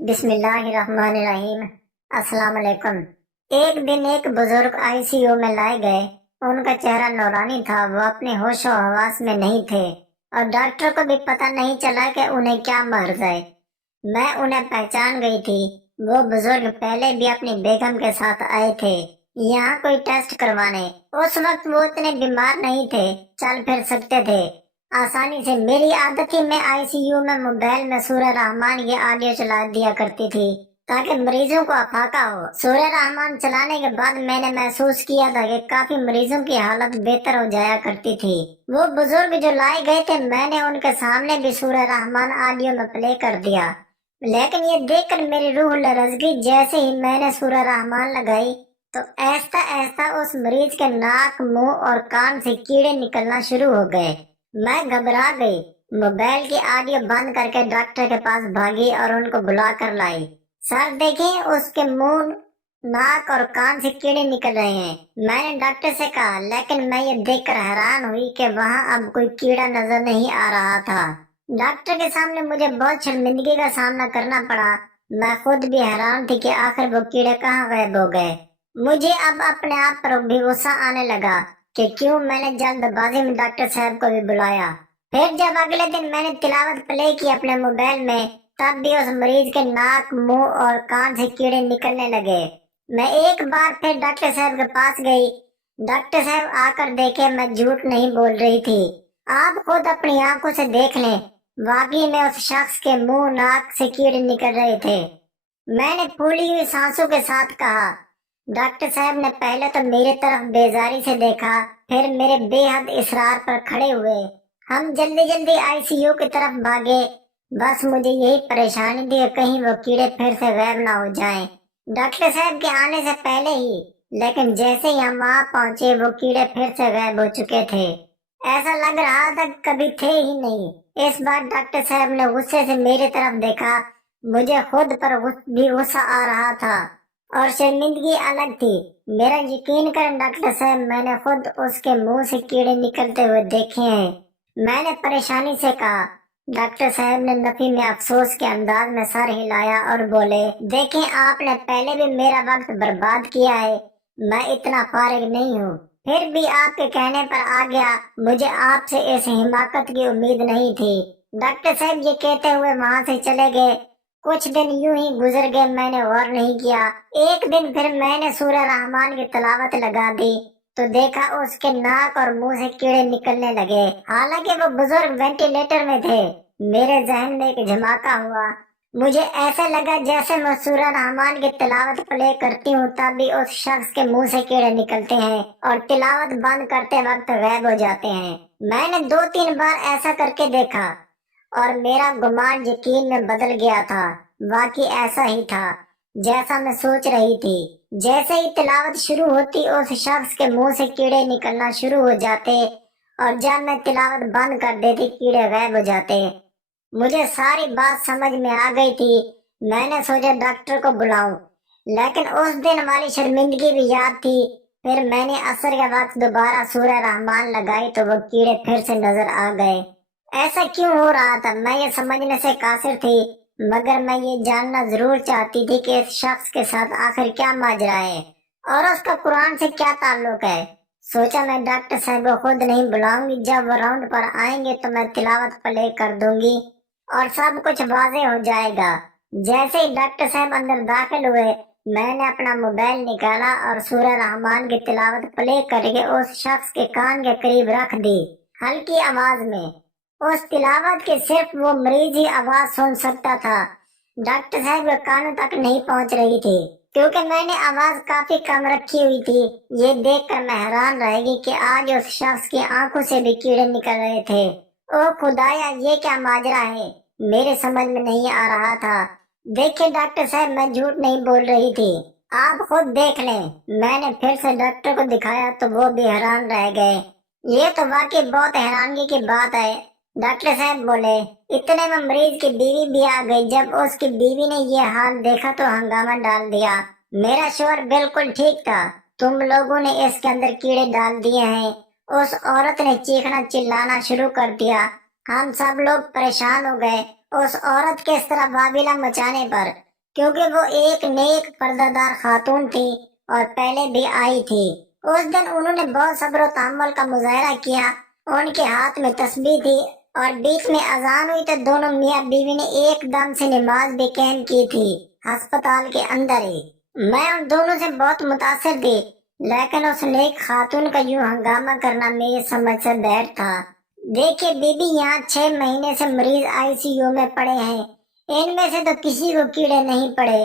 بسم اللہ الرحمن الرحیم۔ السلام علیکم۔ ایک دن ایک بزرگ ICU میں لائے گئے۔ ان کا چہرہ نورانی تھا، وہ اپنے ہوش و حواس میں نہیں تھے اور ڈاکٹر کو بھی پتہ نہیں چلا کہ انہیں کیا مرض ہے۔ میں انہیں پہچان گئی تھی۔ وہ بزرگ پہلے بھی اپنی بیگم کے ساتھ آئے تھے یہاں کوئی ٹیسٹ کروانے۔ اس وقت وہ اتنے بیمار نہیں تھے، چل پھر سکتے تھے آسانی سے۔ میری عادت تھی میں ICU میں موبائل میں سورہ رحمان کی آڈیو چلا دیا کرتی تھی تاکہ مریضوں کو افاقہ ہو۔ سورہ رحمان چلانے کے بعد میں نے محسوس کیا تھا کہ کافی مریضوں کی حالت بہتر ہو جایا کرتی تھی۔ وہ بزرگ جو لائے گئے تھے، میں نے ان کے سامنے بھی سورہ رحمان آڈیو میں پلے کر دیا، لیکن یہ دیکھ کر میری روح لرز گئی۔ جیسے ہی میں نے سورہ رحمان لگائی تو آہستہ آہستہ اس مریض کے ناک، منہ اور کان سے کیڑے نکلنا شروع ہو گئے۔ میں گھبرا گئی، موبائل کی آڈیو بند کر کے ڈاکٹر کے پاس بھاگی اور ان کو بلا کر لائی۔ سر دیکھیں، اس کے منہ، ناک اور کان سے کیڑے نکل رہے ہیں۔ میں نے ڈاکٹر سے کہا، لیکن میں یہ دیکھ کر حیران ہوئی کہ وہاں اب کوئی کیڑا نظر نہیں آ رہا تھا۔ ڈاکٹر کے سامنے مجھے بہت شرمندگی کا سامنا کرنا پڑا۔ میں خود بھی حیران تھی کہ آخر وہ کیڑے کہاں غائب ہو گئے۔ مجھے اب اپنے آپ پر بھی غصہ آنے لگا کہ کیوں میں نے جلد بازی میں ڈاکٹر صاحب کو بھی بلایا۔ پھر جب اگلے دن میں نے تلاوت پلے کی اپنے موبائل میں، تب بھی اس مریض کے ناک، منہ اور کان سے کیڑے نکلنے لگے۔ میں ایک بار پھر ڈاکٹر صاحب کے پاس گئی۔ ڈاکٹر صاحب آ کر دیکھے میں جھوٹ نہیں بول رہی تھی۔ آپ خود اپنی آنکھوں سے دیکھ لیں، واقعی میں اس شخص کے منہ، ناک سے کیڑے نکل رہے تھے۔ میں نے پھولی ہوئی سانسوں کے ساتھ کہا۔ ڈاکٹر صاحب نے پہلے تو میری طرف بیزاری سے دیکھا، پھر میرے بے حد اصرار پر کھڑے ہوئے۔ ہم جلدی جلدی ICU کی طرف بھاگے۔ بس مجھے یہی پریشانی تھی کہ کہیں وہ کیڑے پھر سے غائب نہ ہو جائیں ڈاکٹر صاحب کے آنے سے پہلے ہی، لیکن جیسے ہی ہم وہاں پہنچے وہ کیڑے پھر سے غائب ہو چکے تھے۔ ایسا لگ رہا تھا کبھی تھے ہی نہیں۔ اس بار ڈاکٹر صاحب نے غصے سے میری طرف دیکھا۔ مجھے خود پر بھی غصہ آ رہا تھا اور شرمندگی الگ تھی۔ میرا یقین کریں ڈاکٹر صاحب، میں نے خود اس کے منہ سے کیڑے نکلتے ہوئے دیکھے ہیں۔ میں نے پریشانی سے کہا۔ ڈاکٹر صاحب نے نفی میں افسوس کے انداز میں سر ہلایا اور بولے، دیکھیں آپ نے پہلے بھی میرا وقت برباد کیا ہے، میں اتنا فارغ نہیں ہوں۔ پھر بھی آپ کے کہنے پر آ گیا۔ مجھے آپ سے اس حماقت کی امید نہیں تھی۔ ڈاکٹر صاحب یہ کہتے ہوئے وہاں سے چلے گئے۔ کچھ دن یوں ہی گزر گئے، میں نے غور نہیں کیا۔ ایک دن پھر میں نے سورہ رحمان کی تلاوت لگا دی تو دیکھا اس کے ناک اور منہ سے کیڑے نکلنے لگے، حالانکہ وہ بزرگ وینٹیلیٹر میں تھے۔ میرے ذہن میں ایک جھماکا ہوا۔ مجھے ایسے لگا جیسے میں سورہ رحمان کی تلاوت پلے کرتی ہوں تب بھی اس شخص کے منہ سے کیڑے نکلتے ہیں اور تلاوت بند کرتے وقت غائب ہو جاتے ہیں۔ میں نے 2-3 بار ایسا کر کے دیکھا اور میرا گمان یقین میں بدل گیا تھا۔ واقعی ایسا ہی تھا جیسا میں سوچ رہی تھی۔ جیسے ہی تلاوت شروع ہوتی اس شخص کے منہ سے کیڑے نکلنا شروع ہو جاتے اور جب میں تلاوت بند کر دیتی کیڑے غائب ہو جاتے۔ مجھے ساری بات سمجھ میں آ گئی تھی۔ میں نے سوچا ڈاکٹر کو بلاؤں، لیکن اس دن ہماری شرمندگی بھی یاد تھی۔ پھر میں نے عصر کے وقت دوبارہ سورہ رحمان لگائی تو وہ کیڑے پھر سے نظر آ گئے۔ ایسا کیوں ہو رہا تھا میں یہ سمجھنے سے قاصر تھی، مگر میں یہ جاننا ضرور چاہتی تھی کہ اس شخص کے ساتھ آخر کیا ماجرا ہے اور اس کا قرآن سے کیا تعلق ہے۔ سوچا میں ڈاکٹر صاحب کو خود نہیں بلاؤں گی، جب وہ راؤنڈ پر آئیں گے تو میں تلاوت پلے کر دوں گی اور سب کچھ واضح ہو جائے گا۔ جیسے ہی ڈاکٹر صاحب اندر داخل ہوئے، میں نے اپنا موبائل نکالا اور سورہ رحمان کی تلاوت پلے کر کے اس شخص کے کان کے قریب رکھ دی، ہلکی آواز میں۔ اس تلاوت کی صرف وہ مریض ہی آواز سن سکتا تھا، ڈاکٹر صاحب کے کانوں تک نہیں پہنچ رہی تھی، کیونکہ میں نے آواز کافی کم رکھی ہوئی تھی۔ یہ دیکھ کر میں حیران رہ گئی کہ آج اس شخص کی آنکھوں سے بھی کیڑے نکل رہے تھے۔ او خدایا، یہ کیا ماجرا ہے، میرے سمجھ میں نہیں آ رہا تھا۔ دیکھیں ڈاکٹر صاحب، میں جھوٹ نہیں بول رہی تھی، آپ خود دیکھ لیں۔ میں نے پھر سے ڈاکٹر کو دکھایا تو وہ بھی حیران رہ گئے۔ یہ تو واقعی بہت حیرانگی کی بات ہے، ڈاکٹر صاحب بولے۔ اتنے میں مریض کی بیوی بھی آ گئی۔ جب اس کی بیوی نے یہ حال دیکھا تو ہنگامہ ڈال دیا، میرا شوہر بالکل ٹھیک تھا، تم لوگوں نے اس کے اندر کیڑے ڈال دیے ہیں۔ اس عورت نے چیخنا چلانا شروع کر دیا۔ ہم سب لوگ پریشان ہو گئے۔ اس عورت کے اس طرح واویلا مچانے پر क्योंकि वो एक नेक पर्दादार खातून थी और पहले भी आई थी। उस दिन उन्होंने बहुत सब्र और तहम्मुल का मुजाहरा किया। उनके हाथ में तस्बीह थी और बीच में अजान हुई तो दोनों मियाँ बीवी ने एकदम से नमाज भी कायम की थी, अस्पताल के अंदर ही। मैं उन दोनों से बहुत मुतासिर थी, लेकिन उस नेक खातून का यूं हंगामा करना मेरी समझ से बाहर था। देखिए बीबी, यहाँ 6 महीने से मरीज आईसीयू में पड़े हैं, इनमें से तो किसी को कीड़े नहीं पड़े।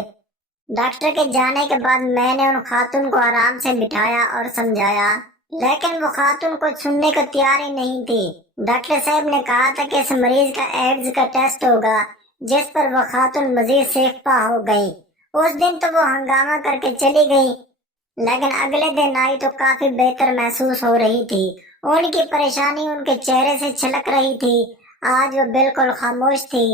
डॉक्टर के जाने के बाद मैंने उन खातून को आराम से बिठाया और समझाया, लेकिन वो खातून को सुनने को तैयार ही नहीं थी। डॉक्टर साहब ने कहा था कि इस मरीज का एड्स का टेस्ट होगा, जिस पर वो खातून मजीद सेख्पा हो गई। उस दिन तो वो हंगामा करके चली गई, लेकिन अगले दिन आई तो काफी बेहतर महसूस हो रही थी। उनकी परेशानी उनके चेहरे से छलक रही थी। आज वो बिल्कुल खामोश थी।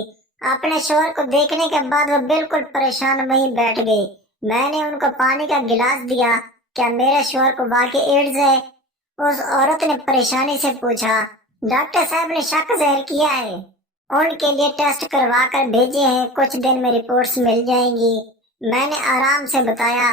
अपने शोहर को देखने के बाद वो बिल्कुल परेशान वहीं बैठ गई। मैंने उनको पानी का गिलास दिया। क्या मेरे शोहर को वाकई एड्स है? उस औरत ने परेशानी से पूछा। डॉक्टर साहब ने शक जाहिर किया है, उनके लिए टेस्ट करवा कर भेजे हैं, कुछ दिन में रिपोर्ट्स मिल जाएंगी, मैंने आराम से बताया।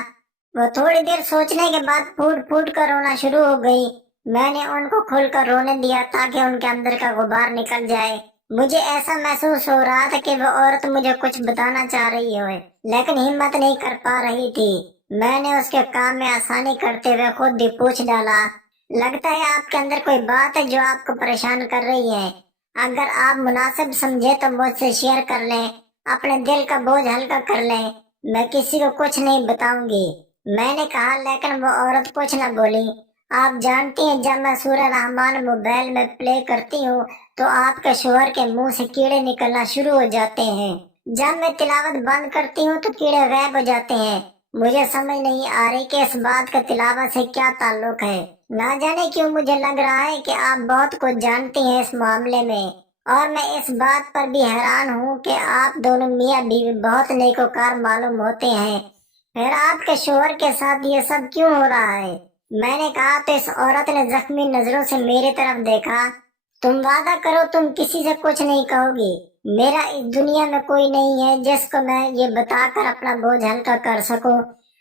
वो थोड़ी देर सोचने के बाद फूट फूट कर रोना शुरू हो गई। मैंने उनको खुलकर रोने दिया ताकि उनके अंदर का गुबार निकल जाए। मुझे ऐसा महसूस हो रहा था कि वो औरत मुझे कुछ बताना चाह रही हो, लेकिन हिम्मत नहीं कर पा रही थी। मैंने उसके काम में आसानी करते हुए खुद भी पूछ डाला, लगता है आपके अंदर कोई बात है जो आपको परेशान कर रही है। अगर आप मुनासिब समझे तो मुझसे शेयर कर लें, अपने दिल का बोझ हल्का कर लें। मैं किसी को कुछ नहीं बताऊंगी, मैंने कहा। लेकिन वो औरत कुछ न बोली। आप जानती हैं, जब मैं सूरह रहमान मोबाइल में प्ले करती हूँ तो आपके शोहर के मुंह से कीड़े निकलना शुरू हो जाते हैं। जब मैं तिलावत बंद करती हूँ तो कीड़े गायब हो जाते हैं। मुझे समझ नहीं आ रही कि इस बात का तिलावत से क्या ताल्लुक है। ना जाने क्यों मुझे लग रहा है कि आप बहुत कुछ जानती हैं इस मामले में, और मैं इस बात पर भी हैरान हूँ कि आप दोनों मियाँ बीवी बहुत नेकोकार मालूम होते हैं, फिर आपके शोहर के साथ ये सब क्यों हो रहा है? मैंने कहा तो इस औरत ने जख्मी नजरों से मेरी तरफ देखा। तुम वादा करो तुम किसी से कुछ नहीं कहोगी। मेरा इस दुनिया में कोई नहीं है जिसको मैं ये बताकर अपना बोझ हल्का कर सकूं,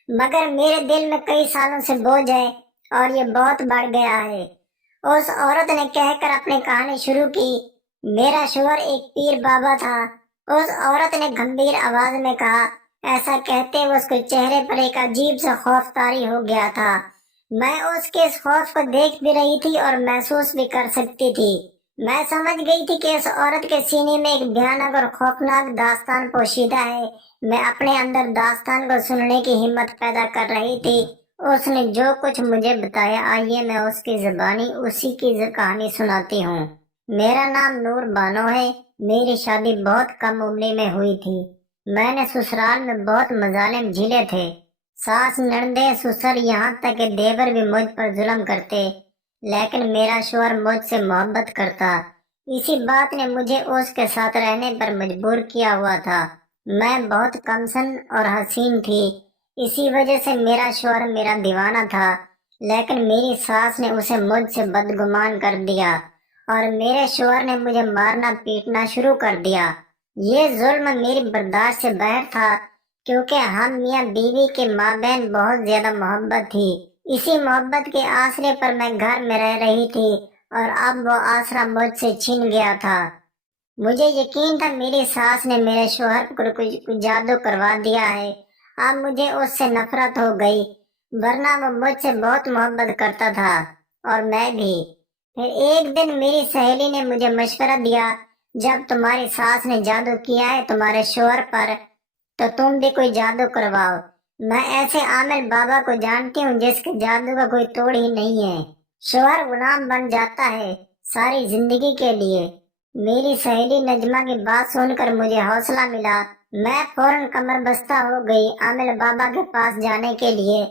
मगर मेरे दिल में कई सालों से बोझ है और ये बहुत बढ़ गया है। उस औरत ने कहकर अपनी कहानी शुरू की। मेरा शोहर एक पीर बाबा था, उस औरत ने गंभीर आवाज में कहा। ऐसा कहते हुए उसके चेहरे पर एक अजीब सा खौफ तारी हो गया था। मैं उसके इस खौफ को देख भी रही थी और महसूस भी कर सकती थी। मैं समझ गई थी कि इस औरत के सीने में एक भयानक और खौफनाक दास्तान पोशीदा है। मैं अपने अंदर दास्तान को सुनने की हिम्मत पैदा कर रही थी। उसने जो कुछ मुझे बताया, आइए मैं उसकी जुबानी उसी की कहानी सुनाती हूँ। मेरा नाम नूर बानो है। मेरी शादी बहुत कम उम्र में हुई थी। मैंने ससुराल में बहुत मजालिम झेले थे। सास, ननदे, ससुर, यहाँ तक कि देवर भी मुझ पर जुल्म करते, लेकिन मेरा शोहर मुझसे मोहब्बत करता। इसी बात ने मुझे उसके साथ रहने पर मजबूर किया हुआ था। मैं बहुत कमसन और हसीन थी, इसी वजह से मेरा शोहर मेरा दीवाना था। लेकिन मेरी सास ने उसे मुझसे बदगुमान कर दिया और मेरे शोहर ने मुझे मारना पीटना शुरू कर दिया। ये जुल्म मेरी बर्दाश्त से बाहर था, क्योंकि हम मियाँ बीवी के माबैन बहुत ज्यादा मोहब्बत थी। इसी मोहब्बत के आसरे पर मैं घर में रह रही थी और अब वो आसरा मुझसे छीन गया था। मुझे यकीन था मेरी सास ने मेरे शोहर पर कुछ जादू करवा दिया है। अब मुझे उससे नफरत हो गई, वरना वो मुझसे बहुत मोहब्बत करता था और मैं भी। फिर एक दिन मेरी सहेली ने मुझे मशवरा दिया, जब तुम्हारी सास ने जादू किया है तुम्हारे शोहर पर, तो तुम भी कोई जादू करवाओ। मैं ऐसे आमिर बाबा को जानती हूँ जिसके जादू का कोई तोड़ ही नहीं है। शोहर गुलाम बन जाता है सारी जिंदगी के लिए। मेरी सहेली नजमा की बात सुनकर मुझे हौसला मिला। मैं फौरन कमर बस्ता हो गई आमिर बाबा के पास जाने के लिए।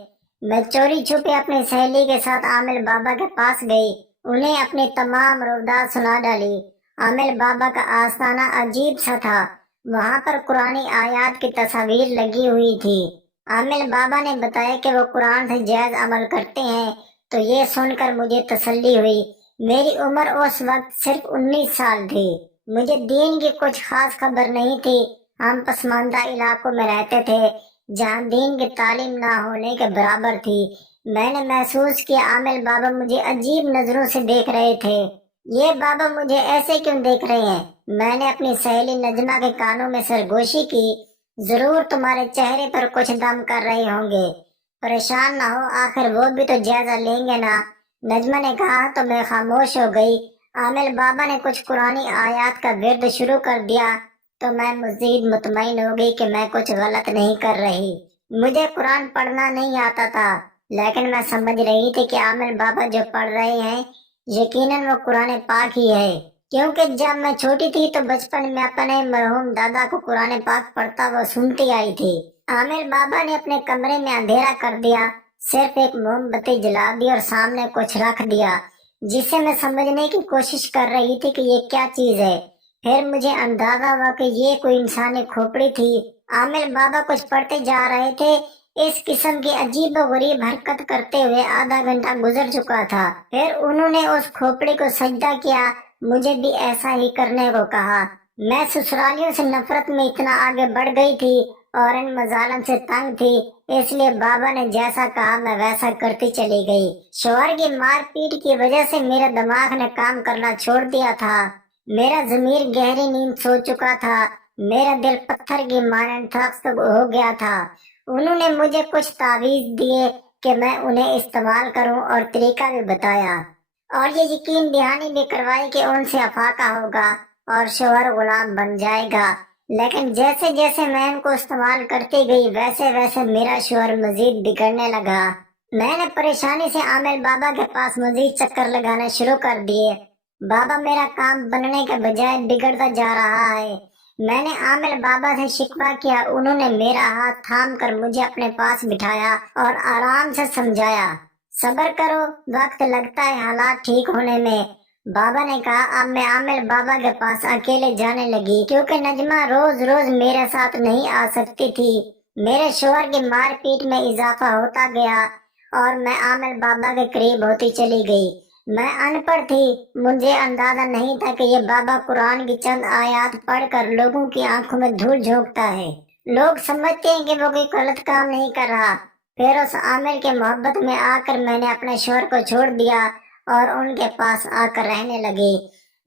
मैं चोरी छुपे अपनी सहेली के साथ आमिर बाबा के पास गई, उन्हें अपनी तमाम रोवदात सुना डाली। आमिर बाबा का आस्थाना अजीब सा था। वहाँ पर कुरानी आयात की तस्वीर लगी हुई थी। आमिर बाबा ने बताया कि वो कुरान से जायज अमल करते हैं, तो ये सुनकर मुझे तसल्ली हुई। मेरी उम्र उस वक्त सिर्फ 19 साल थी। मुझे दीन की कुछ खास खबर नहीं थी। हम पसमानदा इलाकों में रहते थे जहाँ दीन की तालीम ना होने के बराबर थी। मैंने महसूस किया आमिर बाबा मुझे अजीब नजरों से देख रहे थे। ये बाबा मुझे ऐसे क्यों देख रहे हैं? मैंने अपनी सहेली नजमा के कानों में सरगोशी की। जरूर तुम्हारे चेहरे पर कुछ दम कर रहे होंगे। परेशान ना हो, आखिर वो भी तो जायजा लेंगे ना। नजमा ने कहा तो मैं खामोश हो गई। आमिर बाबा ने कुछ कुरानी आयत का विर्द शुरू कर दिया तो मैं मजीद मुतमईन हो गई कि मैं कुछ गलत नहीं कर रही। मुझे कुरान पढ़ना नहीं आता था, लेकिन मैं समझ रही थी कि आमिर बाबा जो पढ़ रहे हैं यकीनन वो कुरान पाक ही है, क्योंकि जब मैं छोटी थी तो बचपन में अपने मरहूम दादा को कुरान पाक पढ़ता हुआ सुनती आई थी। आमिर बाबा ने अपने कमरे में अंधेरा कर दिया, सिर्फ एक मोमबत्ती जला दी और सामने कुछ रख दिया जिसे मैं समझने की कोशिश कर रही थी कि ये क्या चीज है। फिर मुझे अंदाजा हुआ कि ये कोई इंसानी खोपड़ी थी। आमिर बाबा कुछ पढ़ते जा रहे थे। इस किस्म की अजीब और गरीब हरकत करते हुए आधा घंटा गुजर चुका था। फिर उन्होंने उस खोपड़ी को सजदा किया। मुझे भी ऐसा ही करने को कहा। मैं ससुरालियों से नफरत में इतना आगे बढ़ गई थी और इन मजालम से तंग थी, इसलिए बाबा ने जैसा कहा मैं वैसा करती चली गई। शोहर की मारपीट की वजह से मेरा दिमाग ने काम करना छोड़ दिया था। मेरा जमीर गहरी नींद सो चुका था। मेरा दिल पत्थर की मानंद ध्वस्त हो गया था। उन्होंने मुझे कुछ तावीज दिए कि मैं उन्हें इस्तेमाल करूं और तरीका भी बताया, और ये यकीन दहानी भी करवाई कि उनसे अफाका होगा और शोहर गुलाम बन जाएगा। लेकिन जैसे जैसे मैं उनको इस्तेमाल करती गई वैसे वैसे मेरा शोहर मजीद बिगड़ने लगा। मैंने परेशानी से आमिर बाबा के पास मजीद चक्कर लगाने शुरू कर दिए। बाबा मेरा काम बनने के बजाय बिगड़ता जा रहा है। मैंने आमिर बाबा से शिकवा किया। उन्होंने मेरा हाथ थाम कर मुझे अपने पास बिठाया और आराम से समझाया, सब्र करो, वक्त लगता है हालात ठीक होने में। बाबा ने कहा। अब मैं आमिर बाबा के पास अकेले जाने लगी, क्योंकि नजमा रोज रोज मेरे साथ नहीं आ सकती थी। मेरे शोहर की मारपीट में इजाफा होता गया और मैं आमिर बाबा के करीब होती चली गई। मैं अनपढ़ थी, मुझे अंदाजा नहीं था कि ये बाबा कुरान की चंद आयत पढ़कर लोगों की आंखों में धूल झोंकता है। लोग समझते हैं कि वो कोई गलत काम नहीं कर रहा। फिर उस आमिर के मोहब्बत में आकर मैंने अपने शोहर को छोड़ दिया और उनके पास आकर रहने लगी।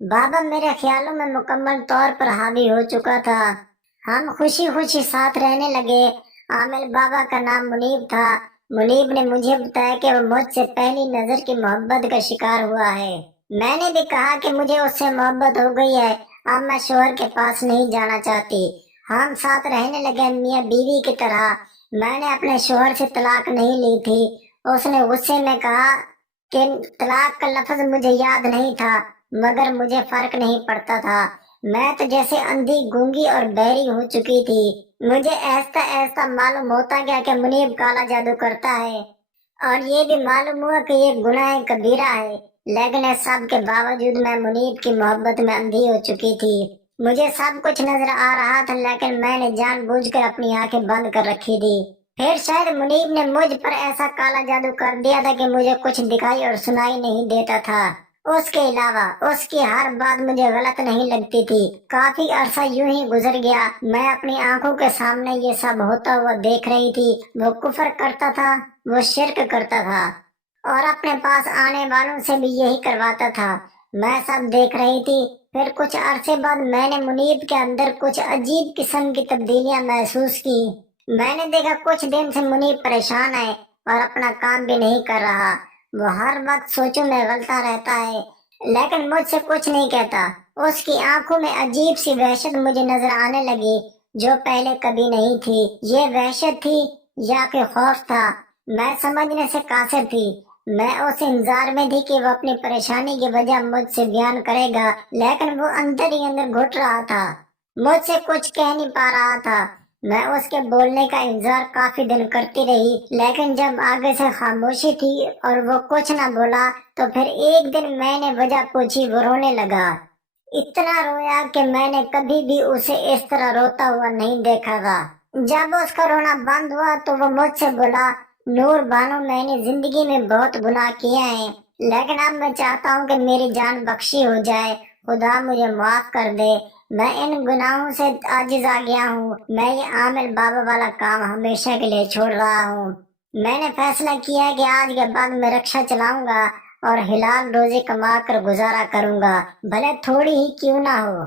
बाबा मेरे ख्यालों में मुकम्मल तौर पर हावी हो चुका था। हम खुशी खुशी साथ रहने लगे। आमिर बाबा का नाम मुनीब था। मुनीब ने मुझे बताया कि वो मुझसे पहली नजर की मोहब्बत का शिकार हुआ है। मैंने भी कहा कि मुझे उससे मोहब्बत हो गई है, अब मैं शोहर के पास नहीं जाना चाहती। हम साथ रहने लगे मियां बीवी की तरह। मैंने अपने शोहर से तलाक नहीं ली थी। उसने गुस्से में कहा कि तलाक का लफ्ज मुझे याद नहीं था, मगर मुझे फर्क नहीं पड़ता था। मैं तो जैसे अंधी, गूंगी और बहरी हो चुकी थी। मुझे ऐसा ऐसा मालूम होता गया कि मुनीब काला जादू करता है, और ये भी मालूम हुआ कि ये गुनाह कबीरा है। लेकिन इस सब के बावजूद मैं मुनीब की मोहब्बत में अंधी हो चुकी थी। मुझे सब कुछ नजर आ रहा था, लेकिन मैंने जानबूझकर अपनी आंखें बंद कर रखी थी। फिर शायद मुनीब ने मुझ पर ऐसा काला जादू कर दिया था कि मुझे कुछ दिखाई और सुनाई नहीं देता था। उसके अलावा उसकी हर बात मुझे गलत नहीं लगती थी। काफी अरसा यूं ही गुजर गया। मैं अपनी आंखों के सामने ये सब होता हुआ देख रही थी। वो कुफर करता था, वो शिर्क करता था और अपने पास आने वालों से भी यही करवाता था। मैं सब देख रही थी। फिर कुछ अरसे बाद मैंने मुनीब के अंदर कुछ अजीब किस्म की तब्दीलियां महसूस की। मैंने देखा कुछ दिन से मुनीब परेशान है और अपना काम भी नहीं कर रहा। वो हर वक्त सोचों में गलता रहता है, लेकिन मुझसे कुछ नहीं कहता। उसकी आंखों में अजीब सी वहशत मुझे नजर आने लगी, जो पहले कभी नहीं थी। ये वहशत थी या फिर खौफ था, मैं समझने से कासिर थी। मैं उस इंतजार में थी कि वो अपनी परेशानी की वजह मुझसे बयान करेगा, लेकिन वो अंदर ही अंदर घुट रहा था, मुझसे कुछ कह नहीं पा रहा था। मैं उसके बोलने का इंतजार काफी दिन करती रही, लेकिन जब आगे से खामोशी थी और वो कुछ न बोला, तो फिर एक दिन मैंने वजह पूछी। वो रोने लगा। इतना रोया कि मैंने कभी भी उसे इस तरह रोता हुआ नहीं देखा था। जब उसका रोना बंद हुआ तो वो मुझसे बोला, नूर बानो, मैंने जिंदगी में बहुत गुनाह किए हैं, लेकिन अब मैं चाहता हूँ कि मेरी जान बख्शी हो जाए। खुदा मुझे माफ कर दे। मैं इन गुनाहों से आजिज आ गया हूँ। मैं ये आमिर बाबा वाला काम हमेशा के लिए छोड़ रहा हूँ। मैंने फैसला किया है कि आज के बाद मैं रिक्शा चलाऊंगा और हिलाल रोजी कमा कर गुजारा करूंगा, भले थोड़ी ही क्यों ना हो।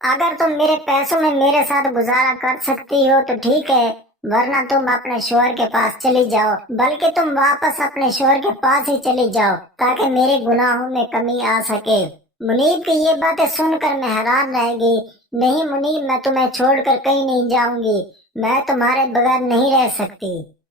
अगर तुम मेरे पैसों में मेरे साथ गुजारा कर सकती हो तो ठीक है, वरना तुम अपने शोहर के पास चली जाओ। बल्कि तुम वापस अपने शोहर के पास ही चली जाओ ताकि मेरे गुनाहों में कमी आ सके। मुनीब की ये बातें सुनकर मैं हैरान रह गई। नहीं मुनीब, मैं तुम्हें छोड़कर कहीं नहीं जाऊंगी। मैं तुम्हारे बगैर नहीं रह सकती।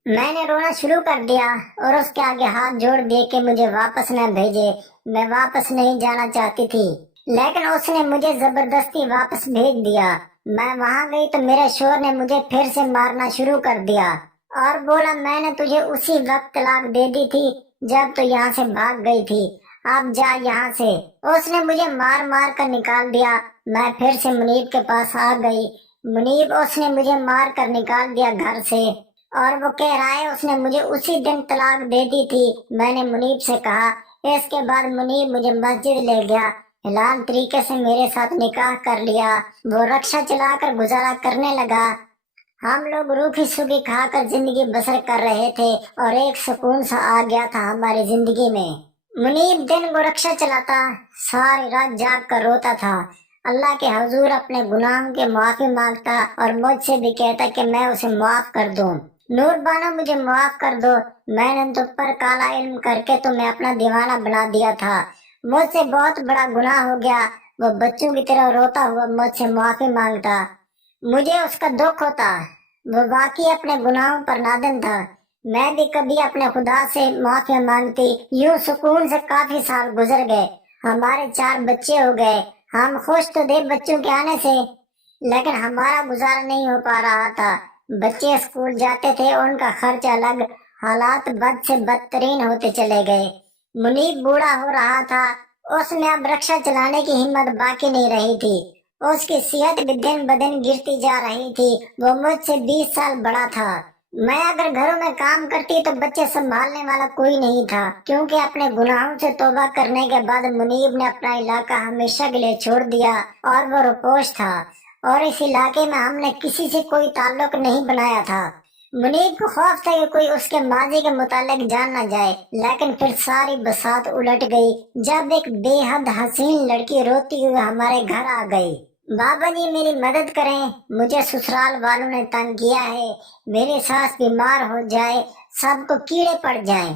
मैंने रोना शुरू कर दिया और उसके आगे हाथ जोड़ दिए कि मुझे वापस न भेजे। मैं वापस नहीं जाना चाहती थी, लेकिन उसने मुझे जबरदस्ती वापस भेज दिया। मैं वहां गई तो मेरे शोहर ने मुझे फिर से मारना शुरू कर दिया और बोला, मैंने तुझे उसी वक्त तलाक दे दी थी जब तो यहाँ से भाग गई थी। अब जा यहाँ से। उसने मुझे मार मार कर निकाल दिया। मैं फिर से मुनीब के पास आ गई। मुनीब, उसने मुझे मार कर निकाल दिया घर से और वो कह रहा है उसने मुझे उसी दिन तलाक दे दी थी। मैंने मुनीब से कहा। इसके बाद मुनीब मुझे मस्जिद ले गया, हलाल तरीके से मेरे साथ निकाह कर लिया। वो रिक्शा चलाकर गुजारा करने लगा। हम लोग रूखी सूखी खाकर जिंदगी बसर कर रहे थे और एक सुकून सा आ गया था हमारी जिंदगी में। मुनीब दिन को रिक्शा चलाता, सारी रात जाग कर रोता था, अल्लाह के हजूर अपने गुनाहों की माफी मांगता और मुझसे भी कहता कि मैं उसे माफ कर दूं। नूर बानो, मुझे माफ कर दो। मैंने तुम पर काला इल्म करके तुम्हें अपना दीवाना बना दिया था। मुझसे बहुत बड़ा गुनाह हो गया। वो बच्चों की तरह रोता हुआ मुझसे माफी मांगता। मुझे उसका दुख होता। वो वाकई अपने गुनाहों पर नादिम था। मैं भी कभी अपने खुदा से माफी मांगती। यूं सुकून से काफी साल गुजर गए। हमारे 4 बच्चे हो गए। हम खुश तो थे बच्चों के आने से, लेकिन हमारा गुजारा नहीं हो पा रहा था। बच्चे स्कूल जाते थे, उनका खर्च अलग। हालात बद से बदतरीन होते चले गए। मुनीब बूढ़ा हो रहा था। उसमें अब रिक्शा चलाने की हिम्मत बाकी नहीं रही थी। उसकी सेहत भी दिन ब दिन गिरती जा रही थी। वो मुझसे 20 साल बड़ा था। मैं अगर घरों में काम करती तो बच्चे संभालने वाला कोई नहीं था, क्योंकि अपने गुनाहों से तौबा करने के बाद मुनीब ने अपना इलाका हमेशा के लिए छोड़ दिया और वो रुपोश था और इस इलाके में हमने किसी से कोई ताल्लुक नहीं बनाया था। मुनीब को खौफ था कि कोई उसके माजी के मुतालिक जान न जाए, लेकिन फिर सारी बसात उलट गई जब एक बेहद हसीन लड़की रोती हुई हमारे घर आ गई। बाबा जी, मेरी मदद करें, मुझे ससुराल वालों ने तंग किया है। मेरी सास बीमार हो जाए, सबको कीड़े पड़ जाएं।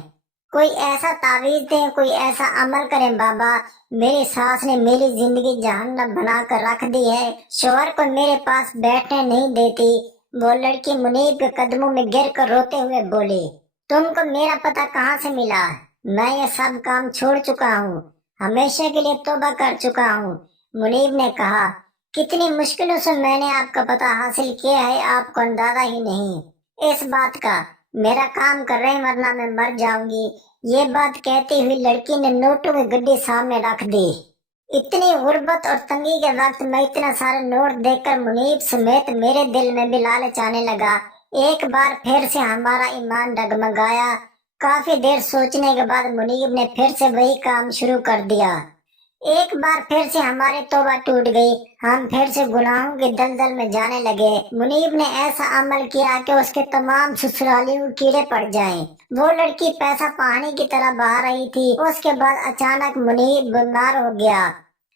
कोई ऐसा तावीज दें, कोई ऐसा अमल करें बाबा। मेरी सास ने मेरी जिंदगी जहन्नम बना कर रख दी है। शोहर को मेरे पास बैठने नहीं देती। वो लड़की मुनीब के कदमों में गिर कर रोते हुए बोली, तुमको मेरा पता कहाँ से मिला? मैं ये सब काम छोड़ चुका हूँ, हमेशा के लिए तौबा कर चुका हूँ। मुनीब ने कहा, कितनी मुश्किलों से मैंने आपका पता हासिल किया है, आपको अंदाजा ही नहीं इस बात का। मेरा काम कर रहे, वरना मैं मर जाऊंगी। ये बात कहती हुई लड़की ने नोटों की गड्डी सामने रख दी। इतनी गुर्बत और तंगी के वक्त में इतना सारे नोट देखकर मुनीब समेत मेरे दिल में भी लालच आने लगा। एक बार फिर से हमारा ईमान डगमगाया। काफी देर सोचने के बाद मुनीब ने फिर से वही काम शुरू कर दिया। एक बार फिर से हमारी तौबा टूट गई। हम फिर से गुनाहों के दलदल में जाने लगे। मुनीब ने ऐसा अमल किया कि उसके तमाम ससुरालियों को कीड़े पड़ जाएं। वो लड़की पैसा पानी की तरह बहा रही थी। उसके बाद अचानक मुनीब बीमार हो गया।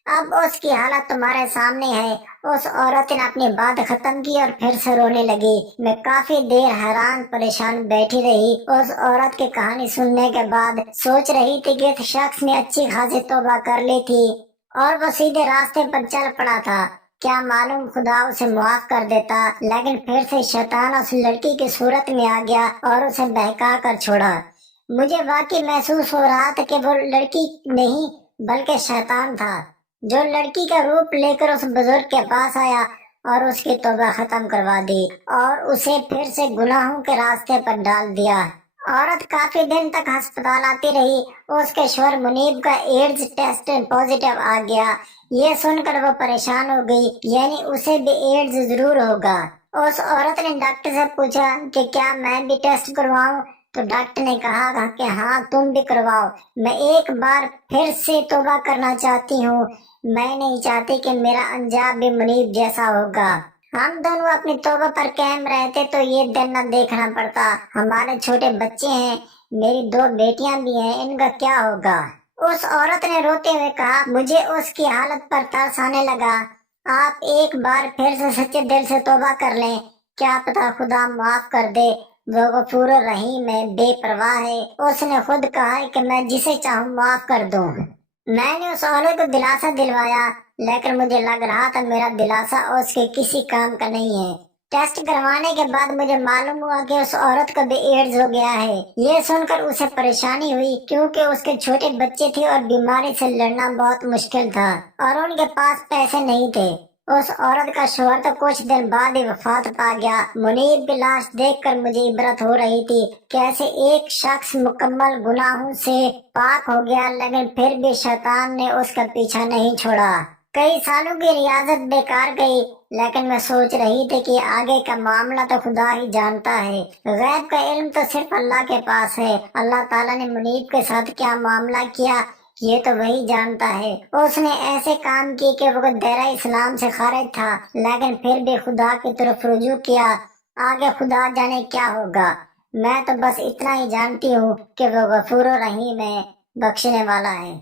अब उसकी हालत तुम्हारे सामने है। उस औरत ने अपनी बात खत्म की और फिर से रोने लगी। मैं काफी देर हैरान परेशान बैठी रही। उस औरत की कहानी सुनने के बाद सोच रही थी कि इस शख्स ने अच्छी खासी तौबा कर ली थी और वो सीधे रास्ते पर चल पड़ा था। क्या मालूम खुदा उसे माफ कर देता, लेकिन फिर से शैतान उस लड़की की सूरत में आ गया और उसे बहका कर छोड़ा। मुझे वाकई महसूस हो रहा था कि वो लड़की नहीं बल्कि शैतान था, जो लड़की का रूप लेकर उस बुजुर्ग के पास आया और उसकी तौबा खत्म करवा दी और उसे फिर से गुनाहों के रास्ते पर डाल दिया। औरत काफी दिन तक अस्पताल आती रही। उसके शोहर मुनीब का एड्स टेस्ट पॉजिटिव आ गया। ये सुनकर वो परेशान हो गई, यानी उसे भी एड्स जरूर होगा। उस औरत ने डॉक्टर से पूछा कि क्या मैं भी टेस्ट करवाऊं, तो डॉक्टर ने कहा कि हाँ तुम भी करवाओ। मैं एक बार फिर से तौबा करना चाहती हूँ। मैं नहीं चाहती कि मेरा अंजाम भी मुनीब जैसा होगा। हम दोनों अपनी तौबा पर कायम रहते तो ये दिन न देखना पड़ता। हमारे छोटे बच्चे हैं, मेरी 2 बेटियां भी हैं, इनका क्या होगा? उस औरत ने रोते हुए कहा। मुझे उसकी हालत पर तरस आने लगा। आप एक बार फिर से सच्चे दिल से तौबा कर लें, क्या पता खुदा माफ कर दे। वो गफूर रहीम है, बेपरवाह है। उसने खुद कहा है कि मैं जिसे चाहूँ माफ कर दूं। मैंने उस औरत को दिलासा दिलवाया, लेकिन मुझे लग रहा था मेरा दिलासा उसके किसी काम का नहीं है। टेस्ट करवाने के बाद मुझे मालूम हुआ कि उस औरत को भी एड्स हो गया है। ये सुनकर उसे परेशानी हुई, क्योंकि उसके छोटे बच्चे थे और बीमारी से लड़ना बहुत मुश्किल था और उनके पास पैसे नहीं थे। उस औरत का शोहर तो कुछ दिन बाद ही वफात पा गया। मुनीब की लाश देखकर मुझे इबरत हो रही थी, कैसे एक शख्स मुकम्मल गुनाहों से पाक हो गया, लेकिन फिर भी शैतान ने उसका पीछा नहीं छोड़ा। कई सालों की रियाजत बेकार गई, लेकिन मैं सोच रही थी कि आगे का मामला तो खुदा ही जानता है। गैब का इल्म तो सिर्फ अल्लाह के पास है। अल्लाह ताला ने मुनीब के साथ क्या मामला किया, ये तो वही जानता है। उसने ऐसे काम किए कि वो दायरा इस्लाम से खारिज था, लेकिन फिर भी खुदा की तरफ रुजू किया। आगे खुदा जाने क्या होगा। मैं तो बस इतना ही जानती हूँ कि वो गफूर रहीम है, बख्शने वाला है।